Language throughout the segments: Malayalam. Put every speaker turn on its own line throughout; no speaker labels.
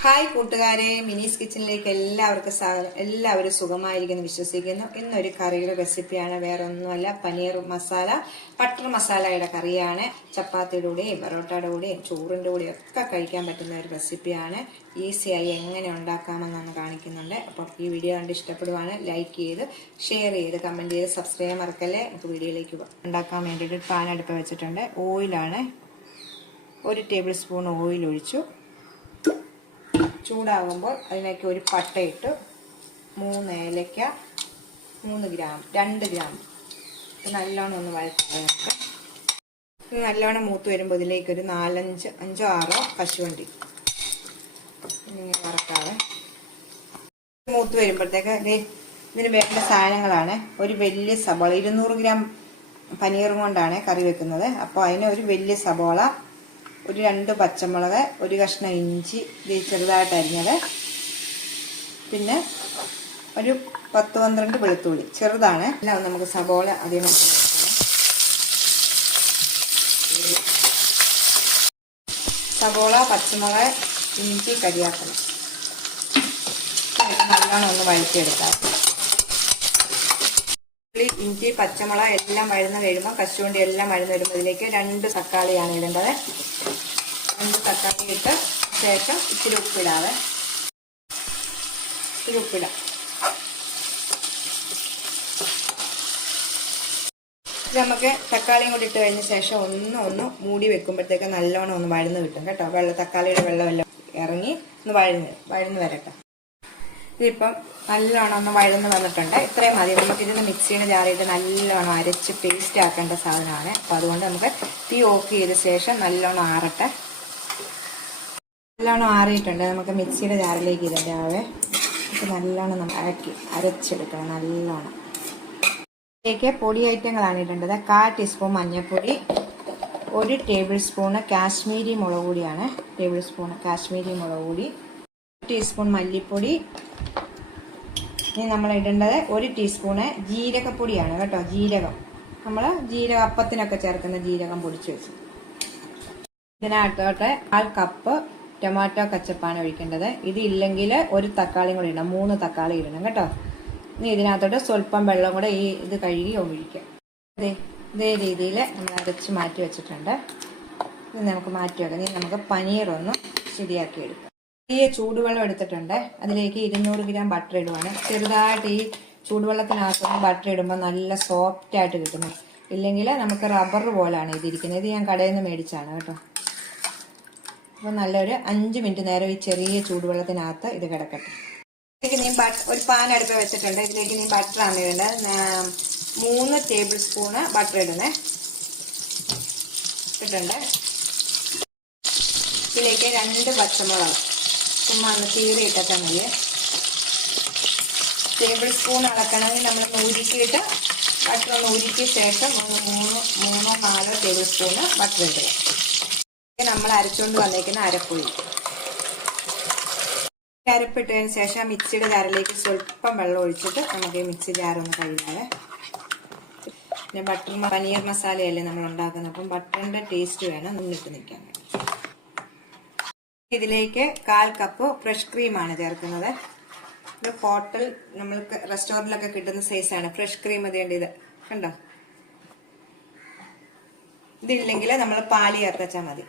ഹായ് കൂട്ടുകാരെ മിനീസ് കിച്ചണിലേക്ക് എല്ലാവർക്കും സ്വാഗതം. എല്ലാവരും സുഖമായിരിക്കുന്നു വിശ്വസിക്കുന്നു. ഇന്നൊരു കറിയുടെ റെസിപ്പിയാണ് വേറെ ഒന്നുമല്ല പനീർ മസാല ബട്ടർ മസാലയുടെ കറിയാണ്. ചപ്പാത്തിയുടെ കൂടെയും പൊറോട്ടയുടെ കൂടെയും ചോറിന്റെ കൂടെയും ഒക്കെ കഴിക്കാൻ പറ്റുന്ന ഒരു റെസിപ്പിയാണ്. ഈസിയായി എങ്ങനെ ഉണ്ടാക്കാമെന്നാണ് കാണിക്കുന്നുണ്ട്. അപ്പോൾ ഈ വീഡിയോ കണ്ട് ഇഷ്ടപ്പെടുവാണ് ലൈക്ക് ചെയ്ത് ഷെയർ ചെയ്ത് കമന്റ് ചെയ്ത് സബ്സ്ക്രൈബ് മറക്കല്ലേ? നമുക്ക് വീഡിയോയിലേക്ക് ഉണ്ടാക്കാൻ വേണ്ടിയിട്ട് പാൻ അടുപ്പ് വെച്ചിട്ടുണ്ട്. ഓയിലാണ്. ഒരു ടേബിൾ സ്പൂൺ ഓയിൽ ഒഴിച്ചു. ചൂടാകുമ്പോൾ അതിലേക്ക് ഒരു പട്ടയിട്ട് മൂന്ന് ഏലയ്ക്ക മൂന്ന് ഗ്രാം രണ്ട് ഗ്രാം. നല്ലോണം ഒന്ന് വഴറ്റി ഇത് നല്ലോണം മൂത്ത് വരുമ്പോൾ ഇതിലേക്ക് ഒരു നാലഞ്ച് അഞ്ചോ ആറോ കശുവണ്ടി ഇങ്ങനെ വറക്കാതെ മൂത്ത് വരുമ്പോഴത്തേക്ക് ഇതിന് വേണ്ട സാധനങ്ങളാണ്. ഒരു വലിയ സബോള ഇരുന്നൂറ് ഗ്രാം പനീറും കൊണ്ടാണ് കറി വെക്കുന്നത്. അപ്പോൾ അതിന് ഒരു വലിയ സബോള ഒരു രണ്ട് പച്ചമുളക് ഒരു കഷ്ണം ഇഞ്ചി ചെറുതായിട്ട് അരിഞ്ഞത്. പിന്നെ ഒരു പത്ത് പന്ത്രണ്ട് വെളുത്തുള്ളി ചെറുതാണ്. എല്ലാം നമുക്ക് സബോള അധികം സബോള പച്ചമുളക് ഇഞ്ചി കരിയാക്കണം നല്ലോണം ഒന്ന് വഴറ്റിയെടുക്കാം. ഉള്ളി ഇഞ്ചി പച്ചമുളക് എല്ലാം വഴുന്ന കഴിയുമ്പോൾ കശുവണ്ടി എല്ലാം വഴുന്ന വരുമ്പോൾ ഇതിലേക്ക് രണ്ട് തക്കാളിയാണ് ഇടേണ്ടത്. രണ്ട് തക്കാളി ഇട്ട് ശേഷം ഇച്ചിരി ഉപ്പിടാതെ ഇച്ചിരി ഉപ്പിടാം. നമുക്ക് തക്കാളിയും കൂടി ഇട്ട് കഴിഞ്ഞ ശേഷം ഒന്ന് ഒന്ന് മൂടി വെക്കുമ്പോഴത്തേക്ക് നല്ലോണം ഒന്ന് വഴുന്ന് കിട്ടും കേട്ടോ. വെള്ളം തക്കാളിയുടെ വെള്ളമെല്ലാം ഇറങ്ങി ഒന്ന് വഴുന്ന് വഴുന്ന് വരട്ടെ. ഇതിപ്പം നല്ലോണം ഒന്ന് വഴന്ന് വന്നിട്ടുണ്ട്. ഇത്രയും മതി. നമുക്ക് ഇതിന് മിക്സിയുടെ ജാറിയിട്ട് നല്ലോണം അരച്ച് പേസ്റ്റ് ആക്കേണ്ട സാധനമാണ്. അപ്പം അതുകൊണ്ട് നമുക്ക് തീ ഓഫ് ചെയ്ത ശേഷം നല്ലോണം ആറട്ടെ. നല്ലോണം ആറിയിട്ടുണ്ട്. നമുക്ക് മിക്സിയുടെ ജാറിലേക്ക് ഇതിന്റെ ആവേ നല്ലോണം നമ്മൾ അരക്കി അരച്ചെടുക്കണം നല്ലോണം. ഇതിലേക്ക് പൊടി ഐറ്റങ്ങളാണ് ഇടേണ്ടത് കാൽ ടീസ്പൂൺ മഞ്ഞൾപ്പൊടി ഒരു ടേബിൾ സ്പൂണ് കാശ്മീരി മുളക് പൊടിയാണ്. ടേബിൾ സ്പൂൺ കാശ്മീരി മുളക് പൊടി ടീസ്പൂൺ മല്ലിപ്പൊടി. ഇനി നമ്മൾ ഇടേണ്ടത് ഒരു ടീസ്പൂണ് ജീരകപ്പൊടിയാണ് കേട്ടോ ജീരകം. നമ്മൾ ജീരക അപ്പത്തിനൊക്കെ ചേർക്കുന്ന ജീരകം പൊടിച്ചു വെച്ചു. ഇതിനകത്തോട്ട് കാൽ കപ്പ് ടൊമാറ്റോ കച്ചപ്പാണ് ഒഴിക്കേണ്ടത്. ഇത് ഇല്ലെങ്കിൽ ഒരു തക്കാളി കൂടി ഇടണം മൂന്ന് തക്കാളി ഇടണം കേട്ടോ. ഇനി ഇതിനകത്തോട്ട് സ്വല്പം വെള്ളം കൂടെ ഈ ഇത് കഴുകി ഒഴിക്കാം. ഇതേ ഇതേ രീതിയിൽ നമ്മൾ അരച്ച് മാറ്റി വെച്ചിട്ടുണ്ട്. ഇത് നമുക്ക് മാറ്റി വെക്കാം. ഇനി നമുക്ക് പനീർ ഒന്ന് ശരിയാക്കി എടുക്കാം ഈ ചൂടുവെള്ളം എടുത്തിട്ടുണ്ട്. അതിലേക്ക് ഇരുന്നൂറ് ഗ്രാം ബട്ടർ ഇടുവാണ്. ചെറുതായിട്ട് ഈ ചൂടുവെള്ളത്തിനകത്തൊന്ന് ബട്ടർ ഇടുമ്പോൾ നല്ല സോഫ്റ്റ് ആയിട്ട് കിട്ടുന്നു. ഇല്ലെങ്കിൽ നമുക്ക് റബ്ബർ പോലാണ് ഇതിരിക്കുന്നത്. ഇത് ഞാൻ കടയിൽ നിന്ന് മേടിച്ചാണ് കേട്ടോ. അപ്പോൾ നല്ലൊരു അഞ്ച് മിനിറ്റ് നേരം ഈ ചെറിയ ചൂടുവെള്ളത്തിനകത്ത് ഇത് കിടക്കട്ടെ. ഇതിലേക്ക് നീ ബട്ട് ഒരു പാൻ അടുപ്പ് വെച്ചിട്ടുണ്ട്. ഇതിലേക്ക് നീ ബട്ടറാണ് ഇടേണ്ടത്. മൂന്ന് ടേബിൾ സ്പൂണ് ബട്ടർ ഇടണേ ഇട്ടിട്ടുണ്ട്. ഇതിലേക്ക് രണ്ട് പച്ചമുളക്. ചുമ്മാ ഒന്ന് കീറി ഇട്ടിട്ട് മതി. ടേബിൾ സ്പൂൺ അളക്കണമെങ്കിൽ നമ്മൾ നൂരിക്കിയിട്ട് ബട്ടർ ഒന്ന് ഉരുക്കിയ ശേഷം ഒന്ന് മൂന്ന് മൂന്നോ നാലോ ടേബിൾ സ്പൂണ് ബട്ടർ ഇടുക. നമ്മൾ അരച്ചുകൊണ്ട് വന്നേക്കുന്ന അരപ്പൊഴി അരപ്പിട്ടതിന് ശേഷം മിക്സിയുടെ ജാറിലേക്ക് സ്വല്പം വെള്ളം ഒഴിച്ചിട്ട് നമുക്ക് ഈ മിക്സി ജാറൊന്ന് കഴിയാതെ പിന്നെ ബട്ടർ പനീർ മസാലയല്ലേ നമ്മൾ ഉണ്ടാക്കുന്നത്. അപ്പം ബട്ടറിന്റെ ടേസ്റ്റ് വേണം. നിന്നിട്ട് നിൽക്കാൻ. ഇതിലേക്ക് കാൽ കപ്പ് ഫ്രഷ് ക്രീമാണ് ചേർക്കുന്നത്. ഇത് ഹോട്ടൽ നമ്മൾക്ക് റെസ്റ്റോറന്റിലൊക്കെ കിട്ടുന്ന സൈസാണ് ഫ്രഷ് ക്രീം വേണ്ടിയത് കണ്ടോ? ഇതില്ലെങ്കിൽ നമ്മൾ പാൽ ചേർത്തച്ചാൽ മതി.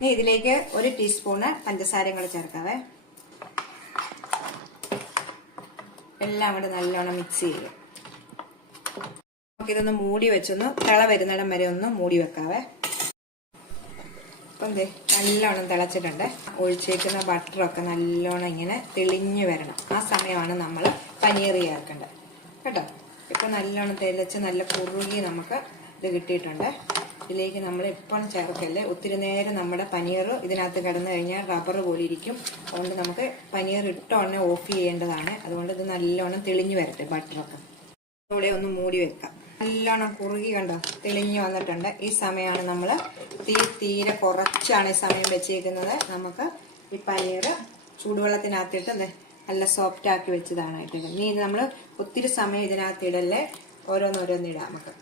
ഇനി ഇതിലേക്ക് ഒരു ടീസ്പൂണ് പഞ്ചസാരയും കൂടെ ചേർക്കാവേ. എല്ലാം കൂടെ നല്ലോണം മിക്സ് ചെയ്യുക നമുക്കിതൊന്ന് മൂടി വെച്ചൊന്ന് തിള വരുന്നിടം വരെ ഒന്ന് മൂടി വെക്കാവേ. അപ്പം ദേ നല്ലോണം തിളച്ചിട്ടുണ്ട്. ഒഴിച്ചേക്കുന്ന ബട്ടറൊക്കെ നല്ലോണം ഇങ്ങനെ തെളിഞ്ഞു വരണം. ആ സമയമാണ് നമ്മൾ പനീർ ചേർക്കേണ്ടത്. കേട്ടോ? ഇപ്പം നല്ലോണം തിളച്ച് നല്ല കുറുകി നമുക്ക് ഇത് കിട്ടിയിട്ടുണ്ട്. ഇതിലേക്ക് നമ്മൾ ഇപ്പം ചേർക്കല്ലേ? ഒത്തിരി നേരം നമ്മുടെ പനീർ ഇതിനകത്ത് കിടന്നു കഴിഞ്ഞാൽ റബ്ബർ പോലെ ഇരിക്കും. അതുകൊണ്ട് നമുക്ക് പനീർ ഇട്ട ഓഫ് ചെയ്യേണ്ടതാണ്. അതുകൊണ്ട് ഇത് നല്ലോണം തെളിഞ്ഞു വരട്ടെ ബട്ടറൊക്കെ ഒന്ന് മൂടി വെക്കാം. നല്ലോണം കുറുകി കണ്ടോ? തെളിഞ്ഞു വന്നിട്ടുണ്ട്. ഈ സമയമാണ് നമ്മൾ തീ തീരെ കുറച്ചാണ് ഈ സമയം വെച്ചേക്കുന്നത്. നമുക്ക് ഈ പനീർ ചൂടുവെള്ളത്തിനകത്തിട്ട് നല്ല സോഫ്റ്റ് ആക്കി വെച്ചതാണ് ഇട്ടത് ഇനി ഇത് നമ്മൾ ഒത്തിരി സമയം ഇതിനകത്ത് ഇടല്ലേ? ഓരോന്നോരോന്നിടാം നമുക്ക്.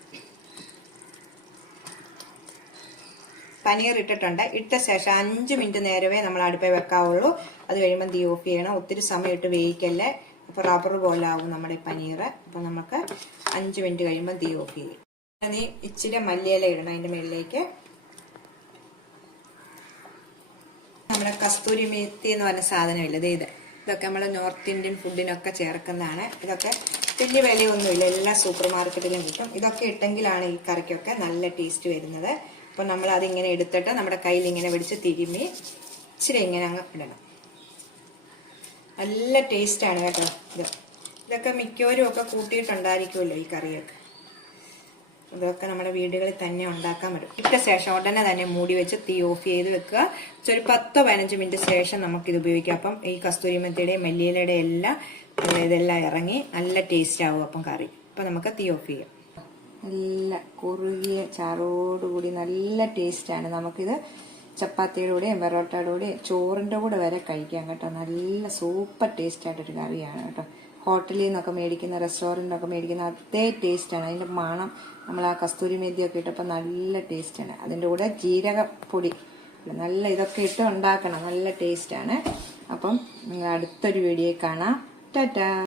പനീർ ഇട്ടിട്ടുണ്ട്. ഇട്ട ശേഷം അഞ്ച് മിനിറ്റ് നേരമേ നമ്മൾ അടുപ്പേ വെക്കാവുള്ളൂ. അത് കഴിയുമ്പോൾ തീ ഓഫ് ചെയ്യണം. ഒത്തിരി സമയം ഇട്ട് വേവിക്കല്ലേ? അപ്പോൾ റബ്ബർ പോലെ ആവും നമ്മുടെ പനീർ. അപ്പോൾ നമുക്ക് അഞ്ച് മിനിറ്റ് കഴിയുമ്പോൾ തീ ഓഫ് ചെയ്യും. നീ ഇച്ചിരി മല്ലിയില ഇടണം അതിന്റെ മുകളിലേക്ക് നമ്മുടെ കസ്തൂരി മേത്തി എന്ന് പറഞ്ഞ സാധനമില്ല ഇത് ഇത്. ഇതൊക്കെ നമ്മൾ നോർത്ത് ഇന്ത്യൻ ഫുഡിനൊക്കെ ചേർക്കുന്നതാണ്. ഇതൊക്കെ വലിയ വിലയൊന്നുമില്ല. എല്ലാ സൂപ്പർ മാർക്കറ്റിലും കിട്ടും. ഇതൊക്കെ ഇട്ടെങ്കിലാണ് ഈ കറിക്കൊക്കെ നല്ല ടേസ്റ്റ് വരുന്നത്. അപ്പം നമ്മൾ അതിങ്ങനെ എടുത്തിട്ട് നമ്മുടെ കയ്യിൽ ഇങ്ങനെ പിടിച്ച് തിരുമ്മി ഇച്ചിരി ഇങ്ങനെ അങ്ങ് ഇടണം. നല്ല ടേസ്റ്റാണ് കേട്ടോ ഇത്. ഇതൊക്കെ മിക്കവരും ഒക്കെ കൂട്ടിയിട്ടുണ്ടായിരിക്കുമല്ലോ ഈ കറിയൊക്കെ. ഇതൊക്കെ നമ്മുടെ വീടുകളിൽ തന്നെ ഉണ്ടാക്കാൻ പറ്റും. ഇട്ട ശേഷം ഉടനെ തന്നെ മൂടി വെച്ച് തീ ഓഫ് ചെയ്ത് വെക്കുക. ഒരു പത്തോ പതിനഞ്ച് മിനിറ്റ് ശേഷം നമുക്കിത് ഉപയോഗിക്കാം. അപ്പം ഈ കസ്തൂരി മെത്തിയുടെയും മല്ലിയിലയുടെ എല്ലാം ഇതെല്ലാം ഇറങ്ങി നല്ല ടേസ്റ്റ് ആവും അപ്പം കറി. അപ്പം നമുക്ക് തീ ഓഫ് ചെയ്യാം. നല്ല കുറുകിയ ചാറോടുകൂടി നല്ല ടേസ്റ്റാണ് നമുക്കിത് ചപ്പാത്തിയുടെ കൂടെയും പെറോട്ടയുടെ കൂടെയും ചോറിന്റെ കൂടെ വരെ കഴിക്കാം കേട്ടോ. നല്ല സൂപ്പർ ടേസ്റ്റ് ആയിട്ടൊരു കറിയാണ് കേട്ടോ. ഹോട്ടലിൽ നിന്നൊക്കെ മേടിക്കുന്ന റെസ്റ്റോറന്റിനൊക്കെ മേടിക്കുന്ന അതേ ടേസ്റ്റാണ് അതിന്റെ മണം നമ്മൾ ആ കസ്തൂരി മേത്തിയൊക്കെ ഇട്ടപ്പോൾ നല്ല ടേസ്റ്റാണ് അതിന്റെ കൂടെ ജീരകപ്പൊടി. നല്ല ഇതൊക്കെ ഇട്ട് ഉണ്ടാക്കണം. നല്ല ടേസ്റ്റാണ് അപ്പം നിങ്ങൾ അടുത്തൊരു വീഡിയോ കാണാം. ടാറ്റാ!